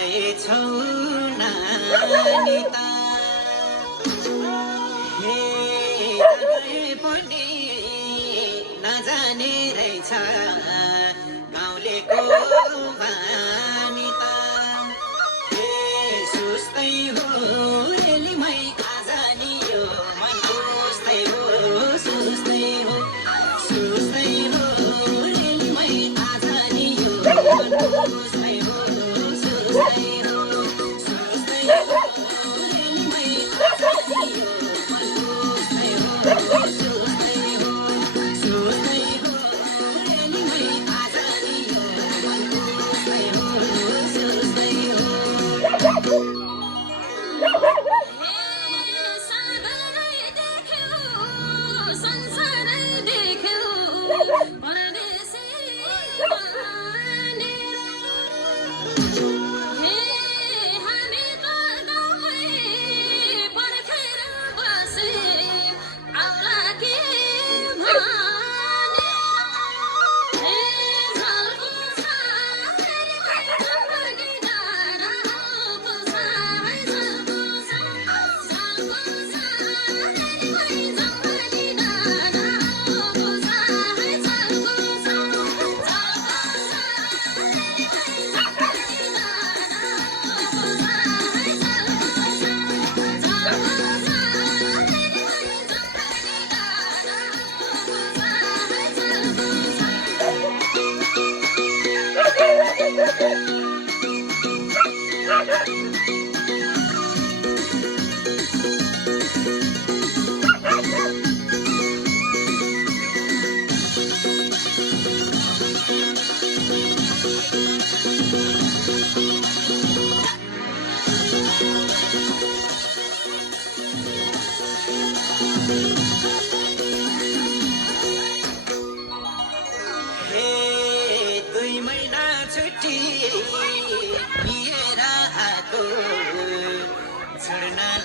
भएछौ नानी त हे जगै पनि नजाने रहेछ गाउँलेको बानी त हे सुस्तै हो रेलीमै खाजा नि यो मन सुस्तै हो सुस्तै हो सुस्तै हो रेलीमै खाजा नि यो मन सुस्तै हो सुस्तै हो सुस्तै हो रेलीमै खाजा नि यो मन सुस्तै हो सुस्तै हो सुस्तै हो रेलीमै खाजा नि यो मन सुस्तै हो सुस्तै हो हे 2 महिना छुट्टी लिएर आएको छोड्न